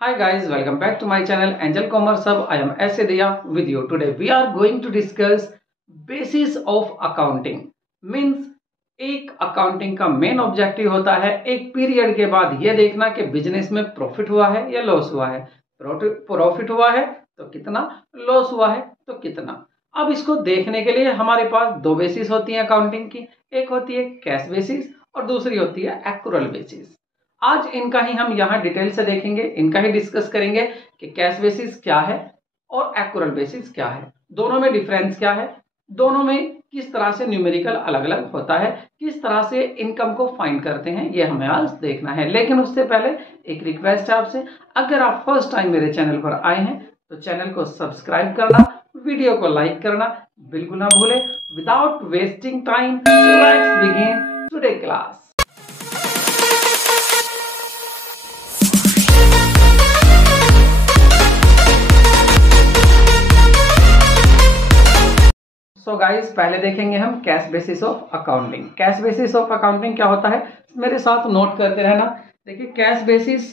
Hi guys, welcome back to my channel Angel Commerce Hub. I am S. Diya with you. Today we are going to discuss basis of accounting. Means एक accounting का main objective होता है एक period के बाद ये देखना कि बिजनेस में प्रॉफिट हुआ है या लॉस हुआ है। प्रॉफिट हुआ है तो कितना, लॉस हुआ है तो कितना। अब इसको देखने के लिए हमारे पास दो बेसिस होती है अकाउंटिंग की, एक होती है कैश बेसिस और दूसरी होती है एक्रूअल बेसिस। आज इनका ही हम यहाँ डिटेल से देखेंगे, इनका ही डिस्कस करेंगे कि कैश बेसिस क्या है और एक्रूअल बेसिस क्या है, दोनों में डिफरेंस क्या है, दोनों में किस तरह से न्यूमेरिकल अलग अलग होता है, किस तरह से इनकम को फाइंड करते हैं, ये हमें आज देखना है। लेकिन उससे पहले एक रिक्वेस्ट है आपसे, अगर आप फर्स्ट टाइम मेरे चैनल पर आए हैं तो चैनल को सब्सक्राइब करना, वीडियो को लाइक करना बिल्कुल ना भूले। Without wasting time let's begin today class. So guys, पहले देखेंगे हम cash basis of accounting. Cash basis of accounting क्या होता है, मेरे साथ नोट करते रहना। देखिए, cash basis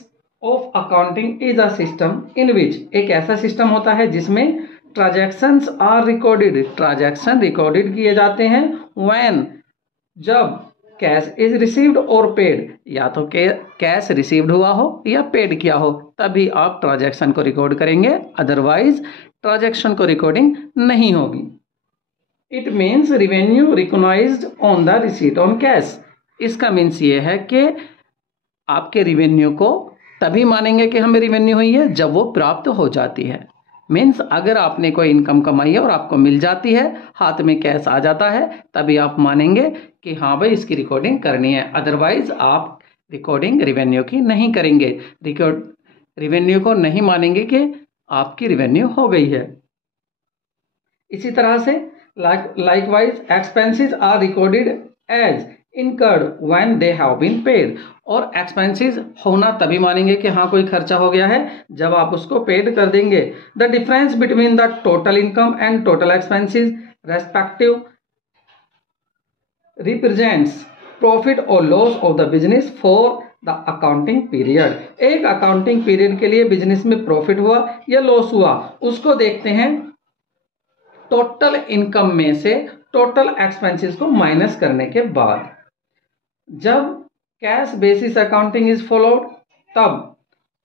of accounting is a system इन विच, एक ऐसा सिस्टम होता है जिसमें transactions are recorded, transaction recorded किए जाते हैं व्हेन, जब कैश इज रिसीव्ड और पेड, या तो कैश रिसीव्ड हुआ हो या पेड किया हो तभी आप ट्रांजैक्शन को रिकॉर्ड करेंगे, अदरवाइज ट्रांजैक्शन को रिकॉर्डिंग नहीं होगी। It means revenue recognized on the receipt on cash. इसका मीन्स ये है कि आपके रिवेन्यू को तभी मानेंगे कि हमें रिवेन्यू हुई है जब वो प्राप्त हो जाती है। मीन्स अगर आपने कोई इनकम कमाई है और आपको मिल जाती है, हाथ में कैश आ जाता है, तभी आप मानेंगे कि हाँ भाई इसकी रिकॉर्डिंग करनी है, अदरवाइज आप रिकॉर्डिंग रिवेन्यू की नहीं करेंगे, रिवेन्यू को नहीं मानेंगे कि आपकी रिवेन्यू हो गई है। इसी तरह से likewise expenses are recorded as incurred when they have been paid, और expenses होना तभी मानेंगे कि हाँ कोई खर्चा हो गया है जब आप उसको पेड कर देंगे। The difference between the total income and total expenses respective represents profit or loss of the business for the accounting period। एक अकाउंटिंग पीरियड के लिए बिजनेस में प्रॉफिट हुआ या लॉस हुआ उसको देखते हैं टोटल इनकम में से टोटल एक्सपेंसेस को माइनस करने के बाद। जब cash basis accounting is followed तब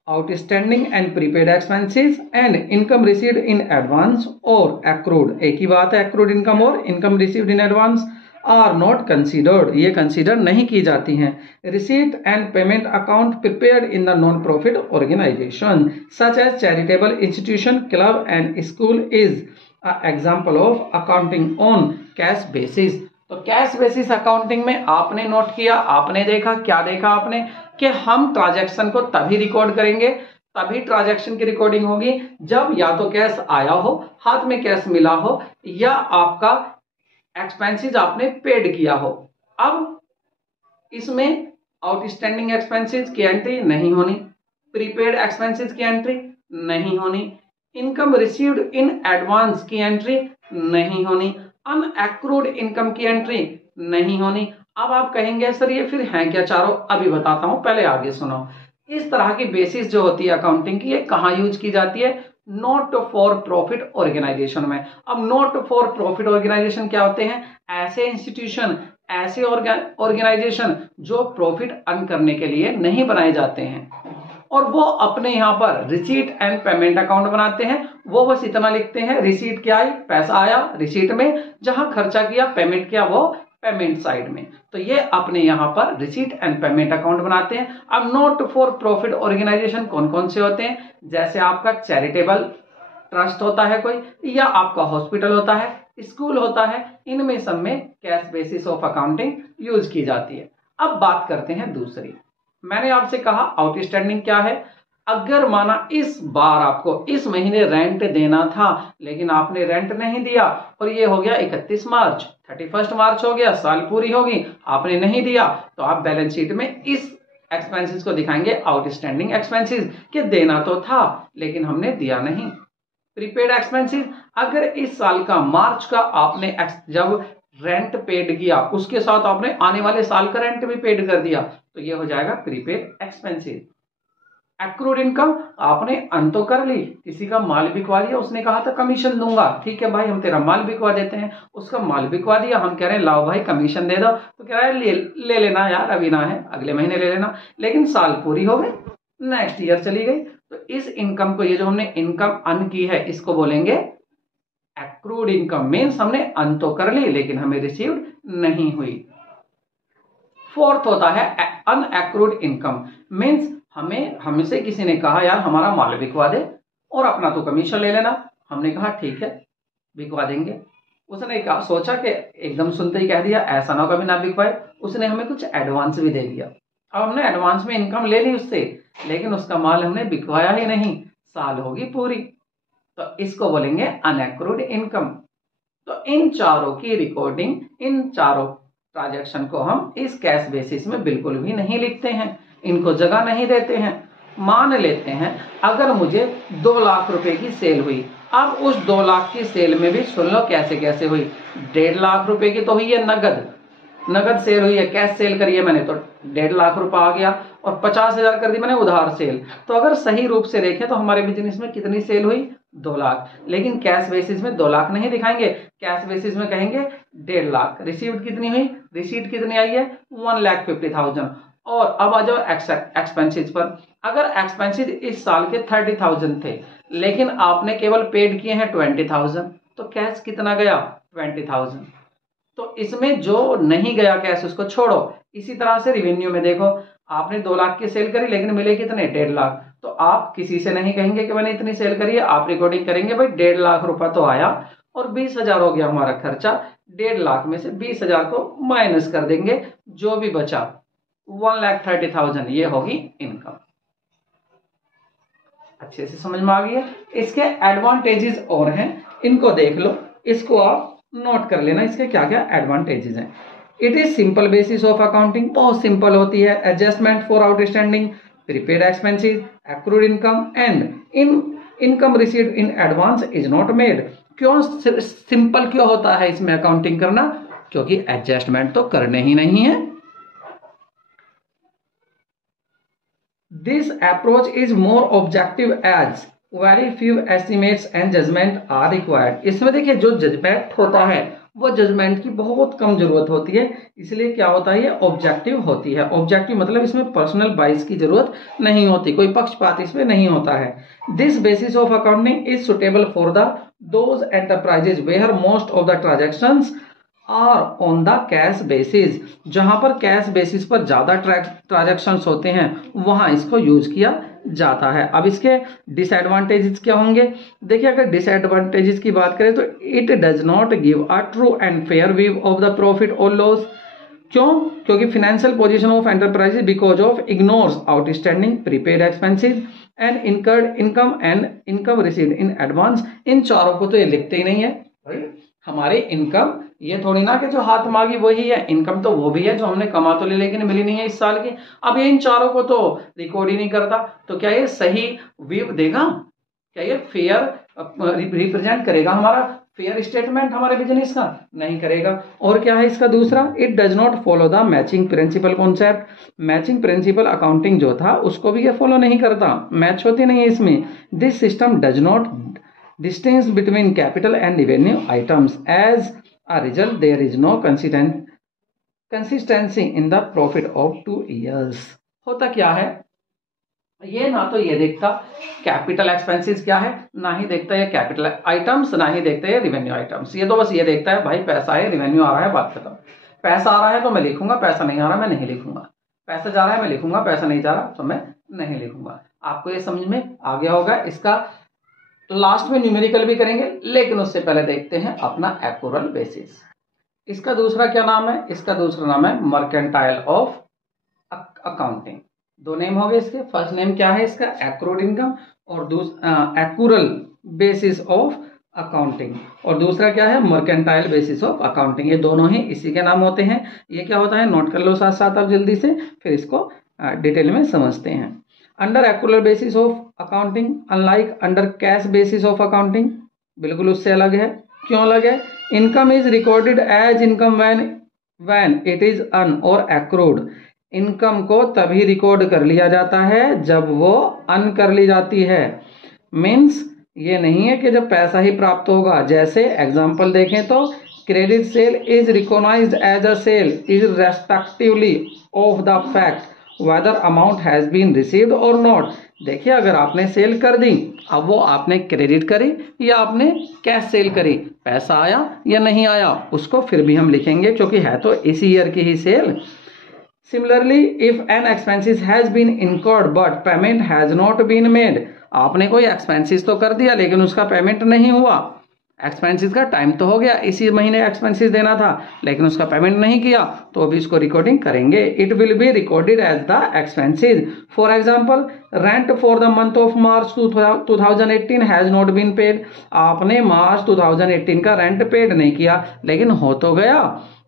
outstanding and prepaid expenses and income received in advance और एक्रूड, एक ही बात है, एक्रूड इनकम और income received in advance are not considered, ये कंसीडर नहीं की जाती हैं। Receipt and payment account prepared in the non profit organisation such as charitable institution, club and school is example of accounting on cash basis. तो cash basis accounting में आपने note किया, आपने देखा, क्या देखा आपने कि हम ट्रांजैक्शन को तभी रिकॉर्ड करेंगे, तभी ट्रांजैक्शन की रिकॉर्डिंग होगी जब या तो कैश आया हो, हाथ में कैश मिला हो, या आपका एक्सपेंसेस आपने पेड किया हो। अब इसमें आउटस्टैंडिंग एक्सपेंसेस की एंट्री नहीं होनी, प्रीपेड एक्सपेंसेस की एंट्री नहीं होनी, इनकम रिसीव्ड इन एडवांस की एंट्री नहीं होनी, अनएक्रूड इनकम की एंट्री नहीं होनी। अब आप कहेंगे सर ये फिर हैं क्या चारों, अभी बताता हूं, पहले आगे सुनो। इस तरह की बेसिस जो होती है अकाउंटिंग की, ये कहां यूज की जाती है, नॉट फॉर प्रॉफिट ऑर्गेनाइजेशन में। अब नॉट फॉर प्रॉफिट ऑर्गेनाइजेशन क्या होते हैं, ऐसे इंस्टीट्यूशन, ऐसे ऑर्गेनाइजेशन जो प्रॉफिट अर्न करने के लिए नहीं बनाए जाते हैं और वो अपने यहाँ पर रिसीट एंड पेमेंट अकाउंट बनाते हैं। वो बस इतना लिखते हैं, रिसीट क्या आई, पैसा आया रिसीट में, जहां खर्चा किया पेमेंट किया वो पेमेंट साइड में। तो ये अपने यहाँ पर रिसीट एंड पेमेंट अकाउंट बनाते हैं। अब नॉट फॉर प्रॉफिट ऑर्गेनाइजेशन कौन कौन से होते हैं, जैसे आपका चैरिटेबल ट्रस्ट होता है कोई, या आपका हॉस्पिटल होता है, स्कूल होता है, इनमें सब में cash basis of accounting use की जाती है। अब बात करते हैं दूसरी। मैंने आपसे कहा आउटस्टैंडिंग क्या है, अगर माना इस बार आपको इस महीने रेंट देना था लेकिन आपने रेंट नहीं दिया और ये हो गया 31 मार्च, 31 मार्च हो गया, साल पूरी होगी, आपने नहीं दिया, तो आप बैलेंस शीट में इस एक्सपेंसेस को दिखाएंगे आउटस्टैंडिंग एक्सपेंसेस, कि देना तो था लेकिन हमने दिया नहीं। प्रीपेड एक्सपेंसेस, अगर इस साल का मार्च का आपने जब रेंट पेड किया उसके साथ आपने आने वाले साल का रेंट भी पेड कर दिया तो ये हो जाएगा प्रीपेड एक्सपेंसेस। एक्रूड इनकम, आपने अन तो कर ली, किसी का माल बिकवा दिया, उसने कहा था कमीशन दूंगा, ठीक है भाई हम तेरा माल बिकवा देते हैं, उसका माल बिकवा दिया, हम कह रहे हैं लाओ भाई कमीशन दे दो, तो कह रहा है ले लेना यार, अभी ना है, अगले महीने ले लेना, लेकिन साल पूरी हो गई, नेक्स्ट ईयर चली गई, तो इस इनकम को, ये जो हमने इनकम अन की है, इसको बोलेंगे एक्रूड इनकम। मीन्स हमने अन तो कर ली लेकिन हमें रिसीव्ड नहीं हुई। फोर्थ होता है अनएक्रूड इनकम। मीन्स हमसे किसी ने कहा यार हमारा माल बिकवा दे और अपना तो कमीशन ले लेना, हमने कहा ठीक है बिकवा देंगे, उसने कहा सोचा कि एकदम सुनते ही कह दिया ऐसा ना कभी ना बिकवाए, उसने हमें कुछ एडवांस भी दे दिया, अब हमने एडवांस में इनकम ले ली उससे, लेकिन उसका माल हमने बिकवाया ही नहीं, साल होगी पूरी, तो इसको बोलेंगे अनएक्रूड इनकम। तो इन चारों की रिकॉर्डिंग, इन चारों ट्रांजैक्शन को हम इस कैश बेसिस में बिल्कुल भी नहीं लिखते हैं, इनको जगह नहीं देते हैं। मान लेते हैं अगर मुझे 2 लाख रुपए की सेल हुई, अब उस 2 लाख की सेल में भी सुन लो कैसे कैसे हुई, 1.5 लाख रुपए की तो हुई है नगद सेल हुई है, कैश सेल करी है मैंने तो 1.5 लाख रुपए आ गया, और 50,000 कर दी मैंने उधार सेल, तो अगर सही रूप से देखें तो हमारे बिजनेस में कितनी सेल हुई, 2 लाख, लेकिन कैश बेसिस में 2 लाख नहीं दिखाएंगे, कैश बेसिस में कहेंगे 1.5 लाख। रिसीव्ड कितनी हुई, रिसीट कितनी आई है 1,50,000। और अब आ जाओ एक्सपेंसेस पर, अगर एक्सपेंसेस इस साल के 30,000 थे लेकिन आपने केवल पेड किए हैं 20,000, तो कैश कितना गया 20,000, तो इसमें जो नहीं गया कैश उसको छोड़ो। इसी तरह से रिवेन्यू में देखो, आपने 2 लाख की सेल करी लेकिन मिले कितने 1.5 लाख, तो आप किसी से नहीं कहेंगे कि मैंने इतनी सेल करी है, आप रिकॉर्डिंग करेंगे भाई 1.5 लाख रुपया तो आया और 20,000 हो गया हमारा खर्चा, 1.5 लाख में से 20,000 को माइनस कर देंगे, जो भी बचा 1,30,000, ये होगी इनकम। अच्छे से समझ में आ गई है। इसके एडवांटेजेस और हैं, इनको देख लो, इसको आप नोट कर लेना, इसके क्या क्या एडवांटेजेस हैं। It is simple basis of accounting, बहुत सिंपल होती है, adjustment for outstanding prepaid expenses, accrued income and income received in advance is not made. क्यों सिंपल क्यों होता है इसमें अकाउंटिंग करना, क्योंकि एडजस्टमेंट तो करने ही नहीं है। This approach is more objective as very few estimates and judgement are required. इसमें देखिए जो जजमेंट होता है वो जजमेंट की बहुत कम जरूरत होती है, इसलिए क्या होता है ये ऑब्जेक्टिव होती है। ऑब्जेक्टिव मतलब इसमें पर्सनल बाइस की जरूरत नहीं होती, कोई पक्षपात इसमें नहीं होता है। This basis of accounting is suitable for the those enterprises where most of the transactions are on the cash basis, जहां पर कैश बेसिस पर ज्यादा ट्रांजैक्शंस होते हैं वहां इसको यूज किया जाता है। अब इसके डिसएडवांटेजेस क्या होंगे, देखिए अगर डिसएडवांटेजेस की बात करें तो it does not give a true and fair view of the profit और लॉस। क्यों, क्योंकि financial position of enterprises because of ignores outstanding prepaid expenses and incurred income and income received in advance. इन चारों को तो ये लिखते ही नहीं है, हमारे इनकम ये थोड़ी ना कि जो हाथ मांगी वही है, इनकम तो वो भी है जो हमने कमा तो ली लेकिन मिली नहीं है इस साल की। अब ये इन चारों को तो रिकॉर्ड ही नहीं करता, तो क्या ये सही व्यू देगा, क्या ये फेयर रिप्रेजेंट करेगा हमारा फेयर स्टेटमेंट हमारे बिजनेस का, नहीं करेगा। और क्या है इसका दूसरा, it does not follow the matching principal concept. Matching principal accounting जो था उसको भी ये फॉलो नहीं करता, मैच होती नहीं है इसमें। This system does not distinguish between capital and revenue items, as a result there is no consistency in the profit of 2 years। होता क्या है, ये ना तो ये देखता कैपिटल एक्सपेंसेस क्या है, ना ही देखता है कैपिटल आइटम्स, ना ही देखता है रेवेन्यू आइटम्स। ये तो बस ये देखता है भाई पैसा है, रेवेन्यू आ रहा है, बात खत्म। पैसा आ रहा है तो मैं लिखूंगा, पैसा नहीं आ रहा मैं नहीं लिखूंगा, पैसा जा रहा है मैं लिखूंगा, पैसा नहीं जा रहा तो मैं नहीं लिखूंगा। आपको ये समझ में आ गया होगा। इसका लास्ट में न्यूमेरिकल भी करेंगे, लेकिन उससे पहले देखते हैं अपना एक्रूअल बेसिस। इसका दूसरा क्या नाम है, इसका दूसरा नाम है मर्केंटाइल ऑफ अकाउंटिंग। दो नेम हो गए इसके, फर्स्ट नेम क्या है इसका एक्रूड इनकम और एक्रूअल बेसिस ऑफ अकाउंटिंग, और दूसरा क्या है मर्केंटाइल बेसिस ऑफ अकाउंटिंग। ये दोनों ही इसी के नाम होते हैं। ये क्या होता है नोट कर लो साथ साथ आप जल्दी से, फिर इसको डिटेल में समझते हैं। Under accrual basis of accounting unlike under cash basis of accounting, बिल्कुल उससे अलग है। क्यों अलग है, income is recorded as income when it is earn और एक्रूड इनकम को तभी रिकॉर्ड कर लिया जाता है जब वो अर्न कर ली जाती है। मीन्स ये नहीं है कि जब पैसा ही प्राप्त होगा। जैसे एग्जांपल देखें तो credit sale is recognised as a sale irrespectively of the fact whether amount has been received और नॉट। देखिए, अगर आपने सेल कर दी, अब वो आपने क्रेडिट करी या आपने कैश सेल करी, पैसा आया या नहीं आया, उसको फिर भी हम लिखेंगे क्योंकि है तो इसी ईयर की ही cell. Similarly, if an expenses has been incurred but payment has not been made, आपने कोई एक्सपेंसेस तो कर दिया लेकिन उसका पेमेंट नहीं हुआ। एक्सपेंसेस का टाइम तो हो गया, इसी महीने एक्सपेंसेस देना था लेकिन उसका पेमेंट नहीं किया, तो अभी इसको रिकॉर्डिंग करेंगे। It will be recorded as the expenses. For example, rent for the month of March 2018 has not been paid. आपने मार्च 2018 का रेंट पेड नहीं किया लेकिन हो तो गया,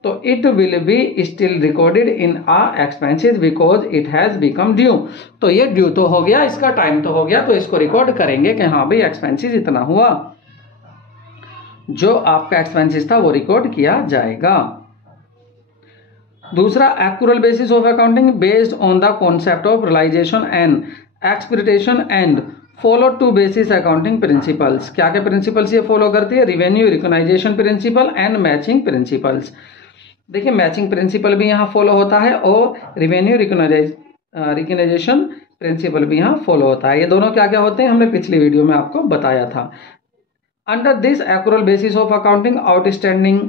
तो it will be still recorded in a expenses because it has become due. तो ये ड्यू तो हो गया, इसका टाइम तो हो गया, तो इसको रिकॉर्ड करेंगे कि हाँ भाई एक्सपेंसेस इतना हुआ। जो आपका एक्सपेंसेस था वो रिकॉर्ड किया जाएगा। दूसरा, accrual basis of accounting based on the concept of realization and expectation and follow to basis accounting principles. क्या क्या प्रिंसिपल्स ये फॉलो करती है? Revenue recognition principle and matching principles. देखिए, मैचिंग प्रिंसिपल भी यहाँ फॉलो होता है और रेवेन्यू रिकॉग्नाइजेशन प्रिंसिपल भी यहाँ फॉलो होता है। ये दोनों क्या क्या होते हैं हमने पिछली वीडियो में आपको बताया था। Under this accrual basis of accounting, outstanding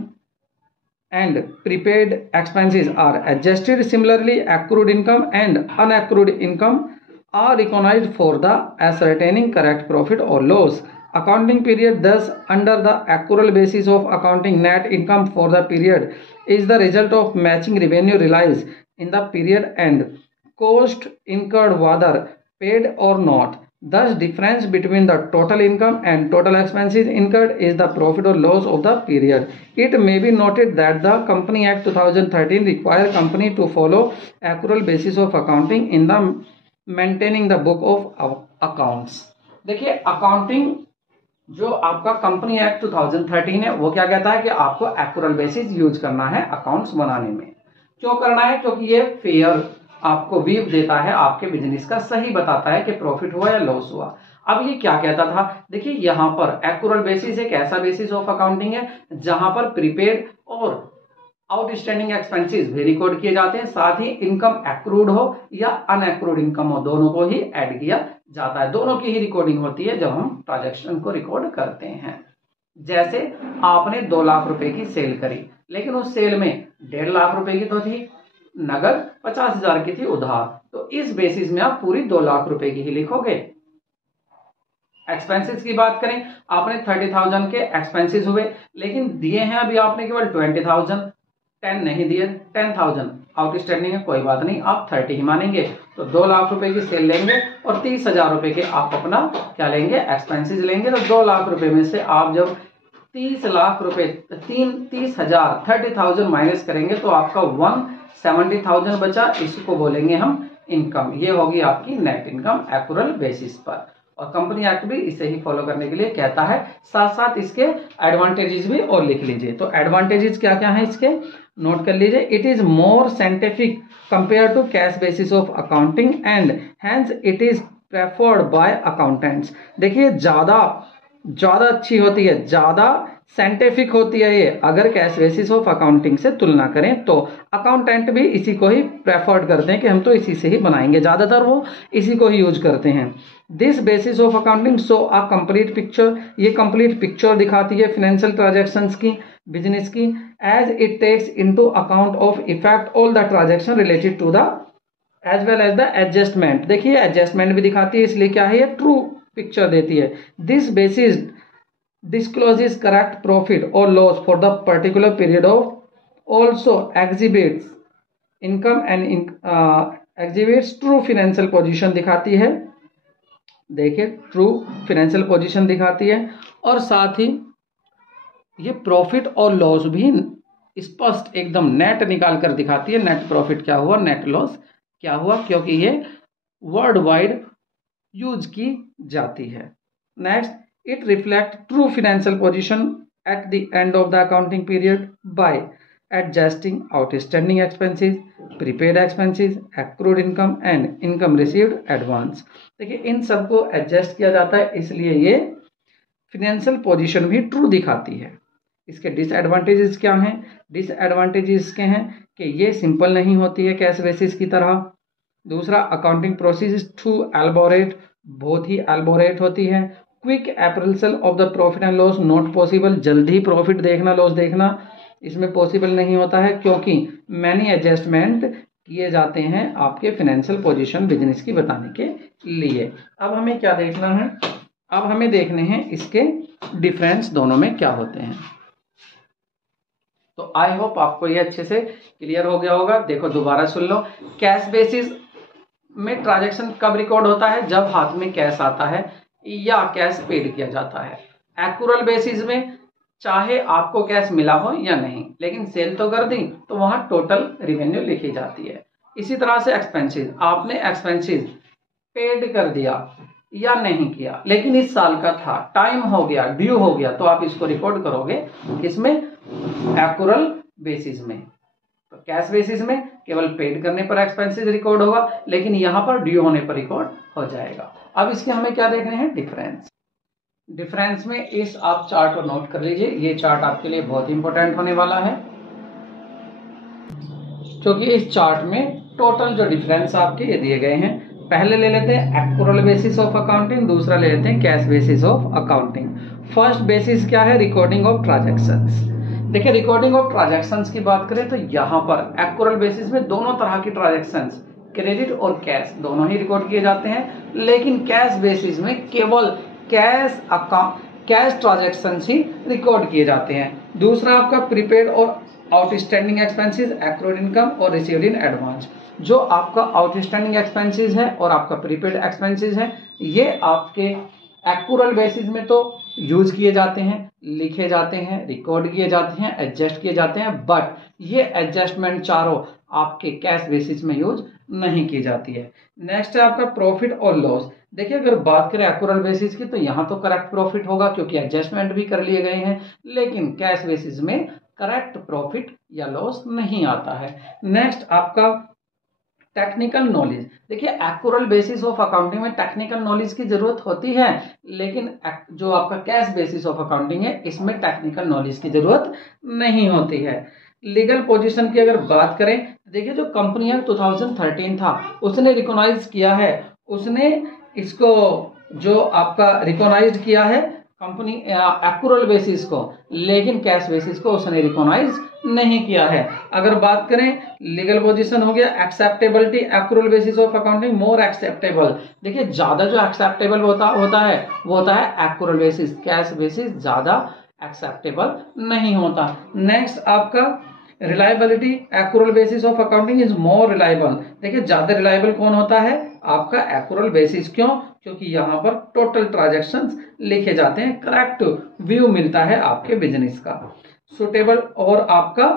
and prepaid expenses are adjusted. Similarly, accrued income and unaccrued income are recognized for the ascertaining correct profit or loss. Accounting period, thus under the accrual basis of accounting, net income for the period is the result of matching revenue realized in the period and cost incurred whether paid or not. Thus, difference between the total income and total expenses incurred is the profit or loss of the period. It may be noted that the Company Act 2013 requires company to follow accrual basis of accounting in the maintaining the book of accounts. देखिए, accounting जो आपका company act 2013 है वो क्या कहता है कि आपको एक्यूरल बेसिस यूज करना है अकाउंट्स बनाने में। क्यों करना है? क्योंकि ये फेयर आपको व्यू देता है, आपके बिजनेस का सही बताता है कि प्रॉफिट हुआ या लॉस हुआ। अब ये क्या कहता था? देखिए, यहाँ पर एक्यूरल बेसिस एक ऐसा बेसिस ऑफ अकाउंटिंग है जहां पर प्रीपेड और आउटस्टैंडिंग एक्सपेंसेस भी रिकॉर्ड किए जाते हैं, साथ ही इनकम एक्रूड हो या अनएक्रूड इनकम हो, दोनों को ही ऐड किया जाता है। दोनों की ही रिकॉर्डिंग होती है जब हम ट्रांजैक्शन को रिकॉर्ड करते हैं। जैसे आपने 2 लाख रुपए की सेल करी, लेकिन उस सेल में 1.5 लाख रुपए की तो थी नगद, 50,000 की थी उधार, तो इस बेसिस में आप पूरी 2 लाख रुपए की ही लिखोगे। एक्सपेंसेस की बात करें, आपने 30,000 के एक्सपेंसेस हुए लेकिन दिए हैं अभी आपने केवल 20,000, 10 नहीं दिए, 10,000 आउटस्टैंडिंग है, कोई बात नहीं, आप 30 ही मानेंगे। तो 2 लाख रुपए की सेल लेंगे और 30,000 रुपए के आप अपना क्या लेंगे? एक्सपेंसेस लेंगे। तो 2 लाख रुपए में से आप जब 30 लाख रुपए 30,000 30,000 माइनस करेंगे तो आपका 170,000 बचा, इसको बोलेंगे हम इनकम। ये होगी आपकी नेट इनकम एक्यूरल बेसिस पर। और कंपनी एक्ट भी इसे ही फॉलो करने के लिए कहता है। साथ साथ इसके एडवांटेजेस भी और लिख लीजिए। तो एडवांटेजेस क्या क्या है इसके, नोट कर लीजिए। It is more scientific compare to cash basis of accounting and hence it is preferred by accountants. देखिए, ज्यादा अच्छी होती है, ज्यादा साइंटिफिक होती है ये अगर कैश बेसिस ऑफ अकाउंटिंग से तुलना करें तो। अकाउंटेंट भी इसी को ही प्रेफर्ड करते हैं कि हम तो इसी से ही बनाएंगे, ज्यादातर वो इसी को ही यूज करते हैं। This basis of accounting show a complete picture, ये कंप्लीट पिक्चर दिखाती है फाइनेंशियल ट्रांजैक्शंस की, बिजनेस की, as it takes into account of effect all the transaction related to the as well as the adjustment. देखिए, adjustment भी दिखाती है, इसलिए क्या है ये ट्रू पिक्चर देती है। This basis discloses correct profit or loss for the particular period of, also exhibits income and exhibits true financial position दिखाती है। देखिए, ट्रू फाइनेंशियल पोजीशन दिखाती है और साथ ही ये प्रॉफिट और लॉस भी स्पष्ट एकदम नेट निकाल कर दिखाती है। नेट प्रॉफिट क्या हुआ, नेट लॉस क्या हुआ, क्योंकि ये वर्ल्ड वाइड यूज की जाती है। Next, it reflects true financial position at the end of the accounting period by adjusting outstanding expenses prepaid expenses, accrued income and income received advance. देखिए इन सबको एडजस्ट किया जाता है, इसलिए ये फिनेंशियल पोजीशन भी ट्रू दिखाती है। इसके डिसएडवांटेजेस क्या हैं? डिसएडवांटेजेस के हैं कि ये सिंपल नहीं होती है कैश बेसिस की तरह। दूसरा, अकाउंटिंग प्रोसेस टू एल्बोरेट, बहुत ही एल्बोरेट होती है। Quick appraisal of the profit and loss not possible, जल्दी प्रॉफिट देखना लॉस देखना इसमें पॉसिबल नहीं होता है, क्योंकि मैनी एडजस्टमेंट किए जाते हैं आपके फाइनेंशियल पोजीशन बिजनेस की बताने के लिए। अब हमें क्या देखना है? अब हमें देखने हैं इसके डिफरेंस दोनों में क्या होते हैं। तो आई होप आपको ये अच्छे से क्लियर हो गया होगा। देखो दोबारा सुन लो। कैश बेसिस में ट्रांजैक्शन कब रिकॉर्ड होता है? जब हाथ में कैश आता है या कैश पेड किया जाता है। एक्यूरल बेसिस में चाहे आपको कैश मिला हो या नहीं, लेकिन सेल तो कर दी तो वहां टोटल रेवेन्यू लिखी जाती है। इसी तरह से एक्सपेंसेस, आपने एक्सपेंसेस पेड कर दिया या नहीं किया, लेकिन इस साल का था, टाइम हो गया, ड्यू हो गया, तो आप इसको रिकॉर्ड करोगे किसमें? एक्यूरल बेसिस में। तो कैश बेसिस में केवल पेड करने पर एक्सपेंसेस रिकॉर्ड होगा, लेकिन यहां पर ड्यू होने पर रिकॉर्ड हो जाएगा। अब इसके हमें क्या देखने हैं? डिफरेंस। डिफरेंस में इस आप चार्ट को नोट कर लीजिए, ये चार्ट आपके लिए बहुत इंपॉर्टेंट होने वाला है, क्योंकि इस चार्ट में टोटल जो डिफरेंस आपके ये दिए गए हैं। पहले ले लेते हैं एक्यूरल बेसिस ऑफ अकाउंटिंग, दूसरा ले लेते हैं cash basis of accounting. First basis क्या है? Recording of transactions. देखिए रिकॉर्डिंग ऑफ ट्रांजैक्शंस की बात करें तो यहाँ पर एक्यूरल बेसिस में दोनों तरह की ट्रांजैक्शंस, क्रेडिट और कैश, दोनों ही रिकॉर्ड किए जाते हैं, लेकिन कैश बेसिस में केवल कैश ट्रांजैक्शन ही रिकॉर्ड किए जाते हैं। दूसरा आपका प्रीपेड और आउटस्टैंडिंग एक्सपेंसेस, एक्रूड इनकम और रिसीव्ड इन एडवांस। जो आपका आउटस्टैंडिंग एक्सपेंसेस है और आपका प्रीपेड एक्सपेंसेस है, ये आपके एक्यूरल बेसिस में तो यूज किए जाते हैं, लिखे जाते हैं, रिकॉर्ड किए जाते हैं, एडजस्ट किए जाते हैं, बट ये एडजस्टमेंट चारों आपके कैश बेसिस में यूज नहीं की जाती है। नेक्स्ट है आपका प्रॉफिट और लॉस। देखिए अगर बात करें एक्यूरल बेसिस की तो यहाँ तो करेक्ट प्रॉफिट होगा क्योंकि एडजस्टमेंट भी कर लिए गए हैं, लेकिन कैश बेसिस में करेक्ट प्रॉफिट या लॉस नहीं आता है। नेक्स्ट आपका टेक्निकल नॉलेज। देखिए एक्यूरल बेसिस ऑफ अकाउंटिंग में टेक्निकल नॉलेज की जरूरत होती है, लेकिन जो आपका कैश बेसिस ऑफ अकाउंटिंग है इसमें टेक्निकल नॉलेज की जरूरत नहीं होती है। लीगल पोजीशन की अगर बात करें, देखिए जो कंपनी है 2013 था, उसने रिकॉग्नाइज किया है, उसने इसको जो आपका रिकॉग्नाइज किया है कंपनी एक्यूरल बेसिस को, लेकिन कैश बेसिस को उसने रिकॉग्नाइज नहीं किया है। अगर बात करें लीगल पोजीशन हो गया acceptability, accrual basis of accounting more acceptable. देखिए ज्यादा जो एक्सेप्टेबल होता है वो होता है एक्यूरल बेसिस, कैश बेसिस ज्यादा एक्सेप्टेबल नहीं होता। नेक्स्ट आपका reliability, accrual basis of accounting is more reliable. देखिए ज्यादा रिलायबल कौन होता है? आपका एक्यूरल बेसिस। क्यों? क्योंकि यहाँ पर टोटल ट्रांजैक्शंस लिखे जाते हैं, करेक्ट व्यू मिलता है आपके बिजनेस का। सुटेबल और आपका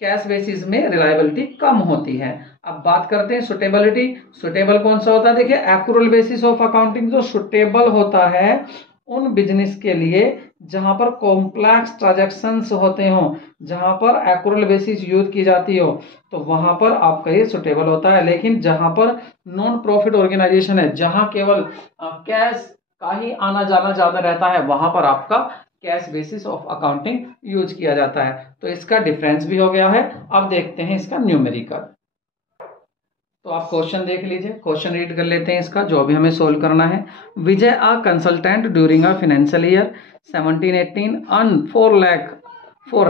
कैश बेसिस में रिलायबिलिटी कम होती है। अब बात करते हैं सुटेबिलिटी। सुटेबल कौन सा होता है? देखिए एक्यूरल बेसिस ऑफ अकाउंटिंग जो सुटेबल होता है उन बिजनेस के लिए जहां पर कॉम्प्लेक्स ट्रांजैक्शंस होते हो, जहां पर एक्यूरल बेसिस यूज की जाती हो, तो वहां पर आपका ये सुटेबल होता है। लेकिन जहां पर नॉन प्रॉफिट ऑर्गेनाइजेशन है, जहां केवल कैश का ही आना जाना ज्यादा रहता है, वहां पर आपका cash basis of accounting use किया जाता है। तो इसका डिफरेंस भी हो गया है। अब देखते हैं इसका न्यूमेरिकल। तो आप क्वेश्चन देख लीजिए, क्वेश्चन रीड कर लेते हैं इसका जो अभी हमें सोल्व करना है। Vijay a consultant during a financial year 17-18 earn 4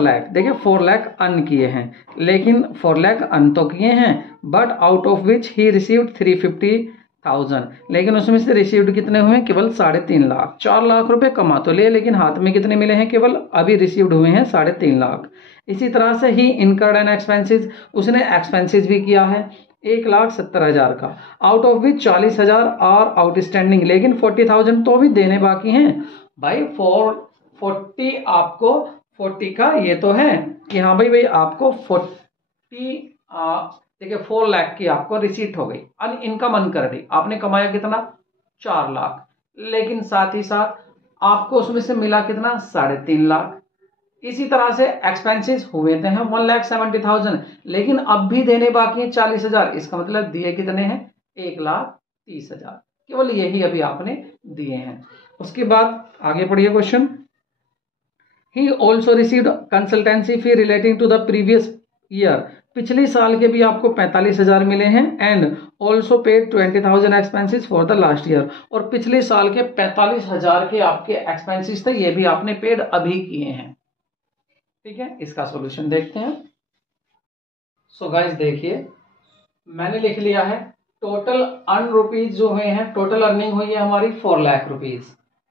lakh. देखिए 4 लाख अर्न किए हैं, लेकिन 4 लाख अर्न तो किए हैं, but out of which he received 350,000। लेकिन उसमें से रिसीव्ड कितने हुए? केवल 3.5 लाख। 4 लाख रुपए कमा तो लिए, लेकिन हाथ में कितने मिले हैं? केवल अभी रिसीव्ड हुए हैं 3.5 लाख। इसी तरह से ही इनकर्ड एंड एक्सपेंसेस, उसने एक्सपेंसेस भी किया है 1,70,000 का, आउट ऑफ विच 40,000 और आउटस्टैंडिंग, लेकिन 40,000 तो भी देने बाकी हैं भाई। 40 आपको 40 का ये तो है कि हाँ भाई आपको 40 देखिए 4 लाख की आपको रिसीट हो गई, इनकम अर्न कर दी, आपने कमाया कितना? 4 लाख, लेकिन साथ ही साथ आपको उसमें से मिला कितना? 3.5 लाख। इसी तरह से एक्सपेंसेस हुए थे 1,70,000, लेकिन अब भी देने बाकी है 40,000। इसका मतलब दिए कितने हैं? 1,30,000। केवल यही अभी आपने दिए हैं। उसके बाद आगे पढ़िए question. He also received consultancy fee relating to the previous year. पिछले साल के भी आपको 45,000 मिले हैं। And also paid 20,000 expenses for the last year. और पिछले साल के 45,000 के आपके एक्सपेंसेस थे, ये भी आपने पेड अभी किए हैं। ठीक है, इसका सॉल्यूशन देखते हैं। सो गाइस देखिए, मैंने लिख लिया है टोटल अर्न रुपीज जो हुए हैं, टोटल अर्निंग हुई है हमारी 4 लाख रुपीज,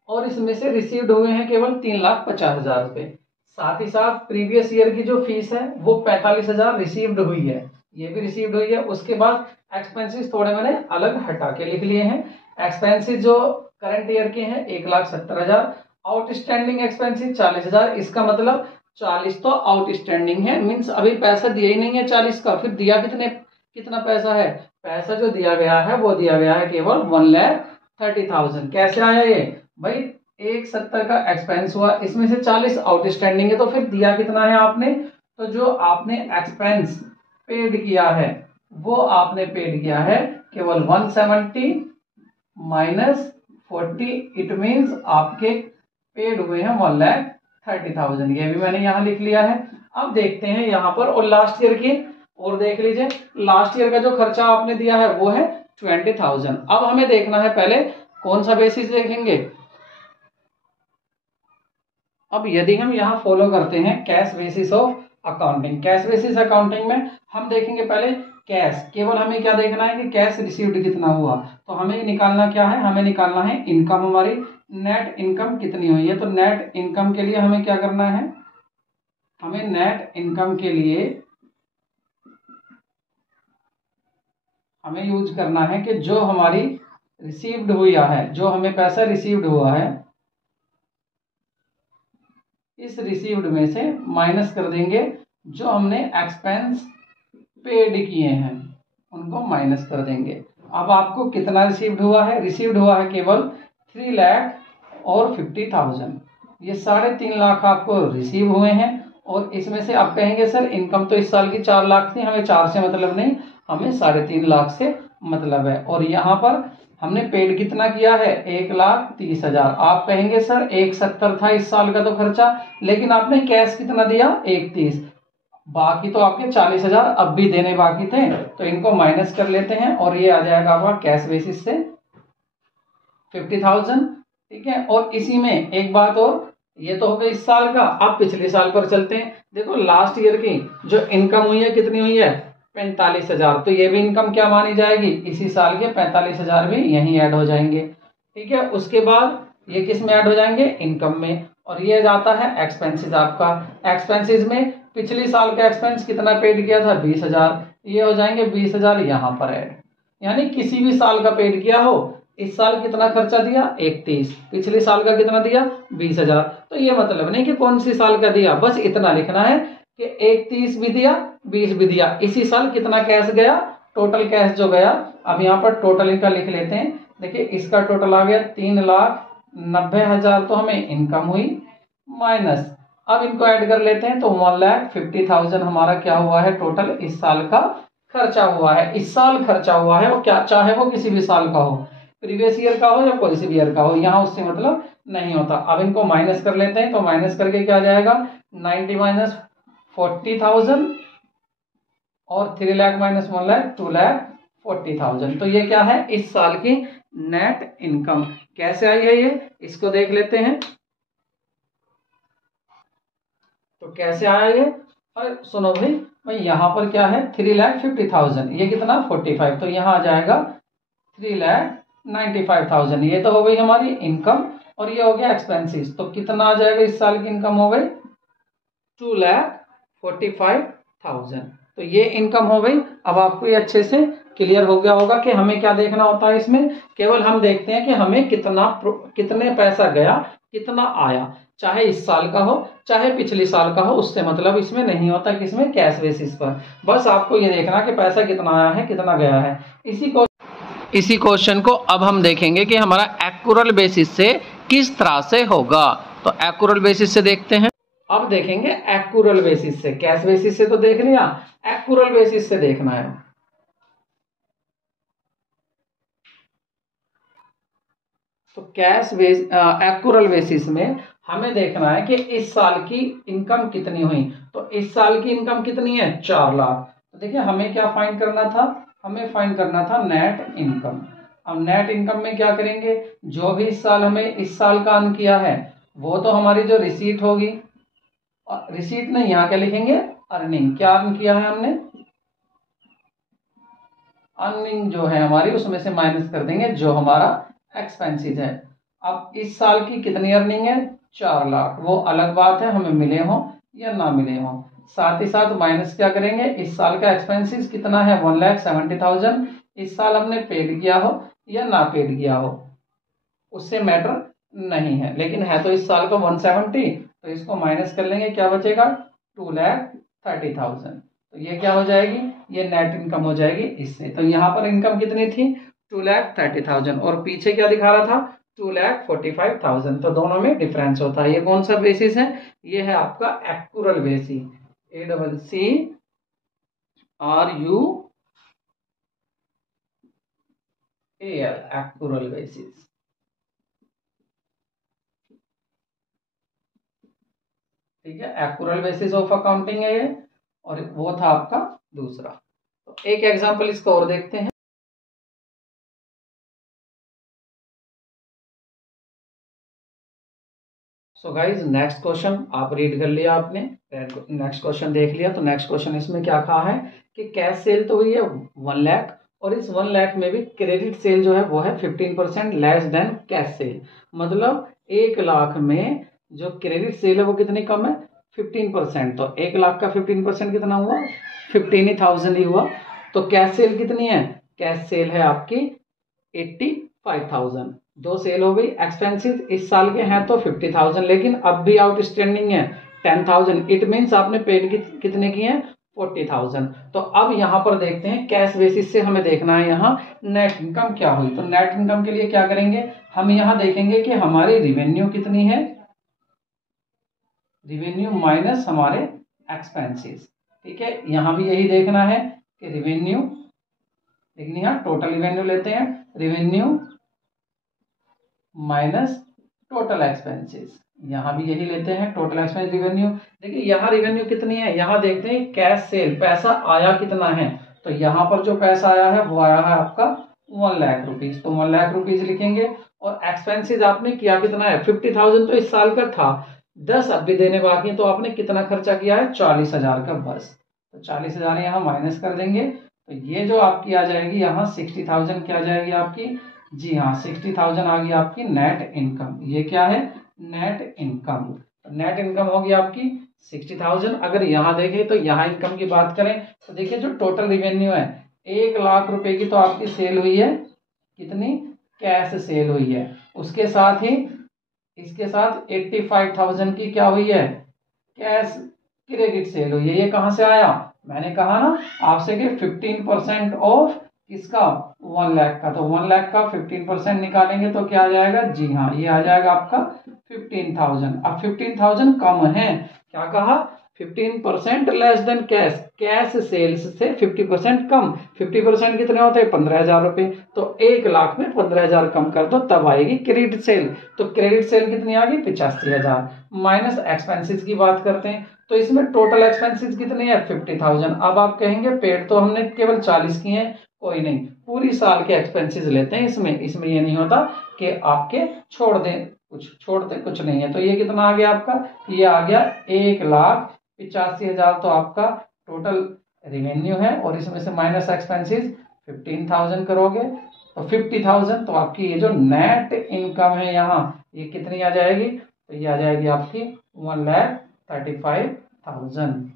और इसमें से रिसीव्ड हुए हैं केवल 3,50,000 रुपए। साथ ही साथ प्रीवियस ईयर की जो फीस है वो 45,000 रिसीव्ड हुई है, ये भी रिसीव्ड हुई है। उसके बाद एक्सपेंसेस थोड़े मैंने अलग हटा के लिख लिए हैं। एक्सपेंसेस जो करंट ईयर के हैं 1,70,000, आउटस्टैंडिंग एक्सपेंसेस 40,000। इसका मतलब 40 तो आउटस्टैंडिंग है, मीन्स अभी पैसा दिया ही नहीं है 40 का। फिर दिया कितना पैसा है? पैसा जो दिया गया है वो दिया गया है केवल 1,30,000। कैसे आया ये भाई? 1,70 का एक्सपेंस हुआ, इसमें से 40 आउटस्टैंडिंग है, तो फिर दिया कितना है आपने? तो जो आपने एक्सपेंस पेड किया है वो आपने पेड किया है केवल 170 माइनस 40, इट मीन्स आपके पेड हुए हैं 1,30,000। ये भी मैंने यहाँ लिख लिया है। अब देखते हैं यहाँ पर, और लास्ट ईयर की और देख लीजिए, लास्ट ईयर का जो खर्चा आपने दिया है वो है 20,000। अब हमें देखना है पहले कौन सा बेसिस देखेंगे। अब यदि हम यहाँ फॉलो करते हैं cash basis of accounting, cash basis accounting में हम देखेंगे पहले कैश। केवल हमें क्या देखना है कि कैश रिसीव्ड कितना हुआ। तो हमें निकालना क्या है? हमें निकालना है इनकम, हमारी नेट इनकम कितनी हुई है। तो नेट इनकम के लिए हमें क्या करना है? हमें नेट इनकम के लिए हमें यूज करना है कि जो हमारी रिसीव्ड हुआ है, जो हमें पैसा रिसीव्ड हुआ है, इस रिसीव्ड में से माइनस कर देंगे जो हमने एक्सपेंस पेड किए हैं, उनको माइनस कर देंगे। अब आपको कितना रिसीव्ड हुआ है? रिसीव्ड हुआ है केवल 3,50,000। ये 3.5 लाख आपको रिसीव हुए हैं। और इसमें से आप कहेंगे सर इनकम तो इस साल की 4 लाख थी, हमें 4 से मतलब नहीं, हमें 3.5 लाख से मतलब है। और यहाँ पर हमने पेड कितना किया है? 1,30,000। आप कहेंगे सर 1,70 था इस साल का तो खर्चा, लेकिन आपने कैश कितना दिया? 1,30। बाकी तो आपके 40,000 अब भी देने बाकी थे, तो इनको माइनस कर लेते हैं और ये आ जाएगा आपका कैश बेसिस से 50,000। ठीक है, और इसी में एक बात और, ये तो हो गया इस साल का। अब पिछले साल पर चलते हैं। देखो लास्ट ईयर की जो इनकम हुई है कितनी हुई है? 45,000। तो ये भी इनकम क्या मानी जाएगी? इसी साल के 45,000 भी यहीं ऐड हो जाएंगे। ठीक है, उसके बाद ये किस में ऐड हो जाएंगे? इनकम में। और ये जाता है एक्सपेंसेस आपका। एक्सपेंसेस में पिछले साल का एक्सपेंस कितना पेड किया था? 20,000। ये हो जाएंगे 20,000 यहाँ पर ऐड। यानी किसी भी साल का पेड किया हो, इस साल कितना खर्चा दिया? 1,30। पिछले साल का कितना दिया? 20,000। तो ये मतलब नहीं कि कौन सी साल का दिया, बस इतना लिखना है कि 1,30 भी दिया, 20 भी दिया। इसी साल कितना कैश गया? टोटल कैश जो गया, अब यहाँ पर टोटल इनका लिख लेते हैं। देखिए इसका टोटल आ गया 3,90,000, तो हमें इनकम हुई, माइनस अब इनको ऐड कर लेते हैं तो 1,50,000 हमारा क्या हुआ है? टोटल इस साल का खर्चा हुआ है। इस साल खर्चा हुआ है, वो क्या चाहे वो किसी भी साल का हो, प्रीवियस ईयर का हो या कोई सी भी ईयर का हो, यहाँ उससे मतलब नहीं होता। अब इनको माइनस कर लेते हैं, तो माइनस करके क्या जाएगा? 90 माइनस 40,000 और 3 लाख माइनस 1 लाख 2,40,000। तो ये क्या है? इस साल की नेट इनकम। कैसे आई है ये? इसको देख लेते हैं। तो कैसे आया ये? अरे सुनो भाई यहाँ पर क्या है? 3,50,000, ये कितना? 45, तो यहाँ आ जाएगा 3,95,000। ये तो हो गई हमारी इनकम, और ये हो गया एक्सपेंसेस। तो कितना आ जाएगा? इस साल की इनकम हो गई 2,45,000। तो ये इनकम हो गई। अब आपको ये अच्छे से क्लियर हो गया होगा कि हमें क्या देखना होता है इसमें। केवल हम देखते हैं कि हमें कितने पैसा गया, कितना आया, चाहे इस साल का हो चाहे पिछले साल का हो, उससे मतलब इसमें नहीं होता कि इसमें कैश बेसिस पर। बस आपको ये देखना कि पैसा कितना आया है, कितना गया है। इसी क्वेश्चन को अब हम देखेंगे कि हमारा एक्यूरल बेसिस से किस तरह से होगा। तो एक्यूरल बेसिस से देखते हैं। अब देखेंगे एक्यूरल बेसिस से, कैश बेसिस से तो देख लिया, एक्यूरल बेसिस से देखना है। तो कैश बेस एक्यूरल बेसिस में हमें देखना है कि इस साल की इनकम कितनी हुई। तो इस साल की इनकम कितनी है, 4 लाख। तो देखिए हमें क्या फाइंड करना था, हमें फाइंड करना था नेट इनकम। अब नेट इनकम में क्या करेंगे, जो भी इस साल हमें इस साल का अर्न किया है वो तो हमारी जो रिसीट होगी, रिसीट नहीं, यहाँ क्या लिखेंगे, अर्निंग। क्या अर्न किया है हमने, अर्निंग जो है हमारी, उसमें से माइनस कर देंगे जो हमारा एक्सपेंसिस है। अब इस साल की कितनी अर्निंग है, 4 लाख। वो अलग बात है हमें मिले हो या ना मिले हो। साथ ही साथ माइनस क्या करेंगे, इस साल का एक्सपेंसिस कितना है, 1,70,000। इस साल हमने पेड किया हो या ना पेड किया हो उससे मैटर नहीं है, लेकिन है तो इस साल का 170, तो इसको माइनस कर लेंगे, क्या बचेगा, 2,30,000। तो ये क्या हो जाएगी, ये नेट इनकम हो जाएगी इससे। तो यहाँ पर इनकम कितनी थी, 2,30,000, और पीछे क्या दिखा रहा था, 2,45,000। तो दोनों में डिफरेंस होता है। ये कौन सा बेसिस है, ये है आपका accrual basis, ACCRUAL, accrual basis. ठीक है, एक्यूरल बेसिस ऑफ अकाउंटिंग है ये, और वो था आपका दूसरा। तो एक एग्जांपल इसका और देखते हैं। सो गाइज नेक्स्ट क्वेश्चन आप रीड कर लिया आपने, नेक्स्ट क्वेश्चन देख लिया। तो नेक्स्ट क्वेश्चन इसमें क्या कहा है कि कैश सेल तो हुई है 1 लाख, और इस 1 लाख में भी क्रेडिट सेल जो है वो है 15% लेस देन कैश सेल। मतलब 1 लाख में जो क्रेडिट सेल है वो कितनी कम है, 15%। तो 1 लाख का 15% कितना हुआ, 15,000 ही हुआ। तो कैश सेल कितनी है, कैश सेल है आपकी 85,000। दो सेल हो गई। एक्सपेंसिस इस साल के हैं तो 50,000, लेकिन अब भी आउटस्टैंडिंग है 10,000। इट मीन्स आपने पेड कितने किए हैं, 40,000। तो अब यहां पर देखते हैं कैश बेसिस से हमें देखना है यहाँ नेट इनकम क्या हुई। तो नेट इनकम के लिए क्या करेंगे, हम यहाँ देखेंगे कि हमारी रिवेन्यू कितनी है, रिवेन्यू माइनस हमारे एक्सपेंसिस। ठीक है, यहां भी यही देखना है कि रिवेन्यू, लेकिन यहाँ टोटल रिवेन्यू लेते हैं, रिवेन्यू माइनस टोटल एक्सपेंसेस। यहां भी यही लेते हैं, टोटल एक्सपेंस रिवेन्यू। देखिए यहाँ रिवेन्यू कितनी है, यहाँ देखते हैं कैश सेल पैसा आया कितना है। तो यहाँ पर जो पैसा आया है वो आया है आपका 1 लाख रुपीज। तो 1 लाख रुपीज लिखेंगे। और एक्सपेंसेस आपने किया कितना है, 50,000 तो इस साल का था, 10 अब भी देने बाकी है। तो आपने कितना खर्चा किया है, 40,000 का बस। तो 40,000 यहाँ माइनस कर देंगे। तो ये जो आपकी आ जाएगी यहाँ 60,000 क्या आ जाएगी आपकी, जी हाँ 60,000 आ गई आपकी नेट इनकम। ये क्या है, नेट इनकम। नेट इनकम होगी आपकी 60,000। अगर यहाँ देखें तो यहाँ इनकम की बात करें तो देखिए जो टोटल रिवेन्यू है 1 लाख रुपए की तो आपकी सेल हुई है, कितनी, कैश सेल हुई है। उसके साथ ही इसके साथ 85,000 की क्या हुई है, कैश क्रेडिट सेल हुई है। ये कहां से आया, मैंने कहा ना आपसे कि 15% ऑफ किसका, 1 लाख का। तो 1 लाख का 15% निकालेंगे तो क्या आ जाएगा, जी हाँ ये आ जाएगा आपका 15,000। अब 15,000 कम है, क्या कहा, 15% less than cash, cash sales से 50% कम। 50% कितने होते हैं, 15,000 रुपए। तो 1 लाख में 15,000 कम कर दो तब आएगी क्रेडिट सेल। तो क्रेडिट सेल कितनी आ गई, 85,000। माइनस एक्सपेंसिस की बात करते हैं तो इसमें टोटल एक्सपेंसेस कितने हैं, 50,000। अब आप कहेंगे पेड तो हमने केवल 40 किए हैं, कोई नहीं, पूरी साल के एक्सपेंसेस लेते हैं इसमें। इसमें ये नहीं होता कि आपके छोड़ दें, कुछ छोड़ते कुछ नहीं है। तो ये कितना आ गया आपका, ये आ गया 1,85,000। तो आपका टोटल रिवेन्यू है और इसमें से माइनस एक्सपेंसेस 15,000 करोगे तो 50,000। तो आपकी ये जो नेट इनकम है यहाँ ये कितनी आ जाएगी, तो ये आ जाएगी आपकी 1,35,000।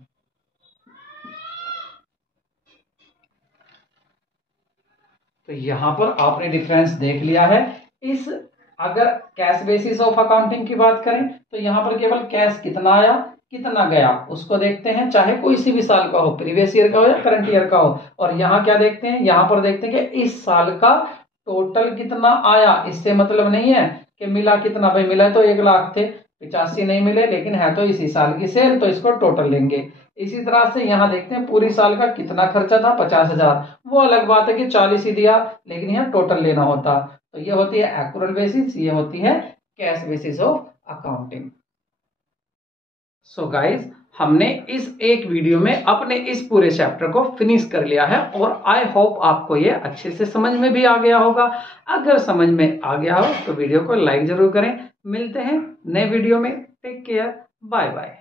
तो यहां पर आपने डिफरेंस देख लिया है। इस अगर कैश बेसिस ऑफ अकाउंटिंग की बात करें तो यहां पर केवल कैश कितना आया कितना गया उसको देखते हैं, चाहे कोई सी भी साल का हो, प्रीवियस ईयर का हो या करंट ईयर का हो। और यहाँ क्या देखते हैं, यहाँ पर देखते हैं कि इस साल का टोटल कितना आया। इससे मतलब नहीं है कि मिला कितना, भाई मिला तो 1 लाख थे 85 नहीं मिले, लेकिन है तो इसी साल की सेल, तो इसको टोटल लेंगे। इसी तरह से यहाँ देखते हैं पूरी साल का कितना खर्चा था, 50,000। वो अलग बात है कि 40 ही दिया, लेकिन यहाँ टोटल लेना होता। तो ये होती है एक्रूअल बेसिस, ये होती है cash basis of accounting. So guys, हमने इस एक वीडियो में अपने इस पूरे चैप्टर को फिनिश कर लिया है, और आई होप आपको ये अच्छे से समझ में भी आ गया होगा। अगर समझ में आ गया हो तो वीडियो को लाइक जरूर करें। मिलते हैं नए वीडियो में। Take care, bye bye.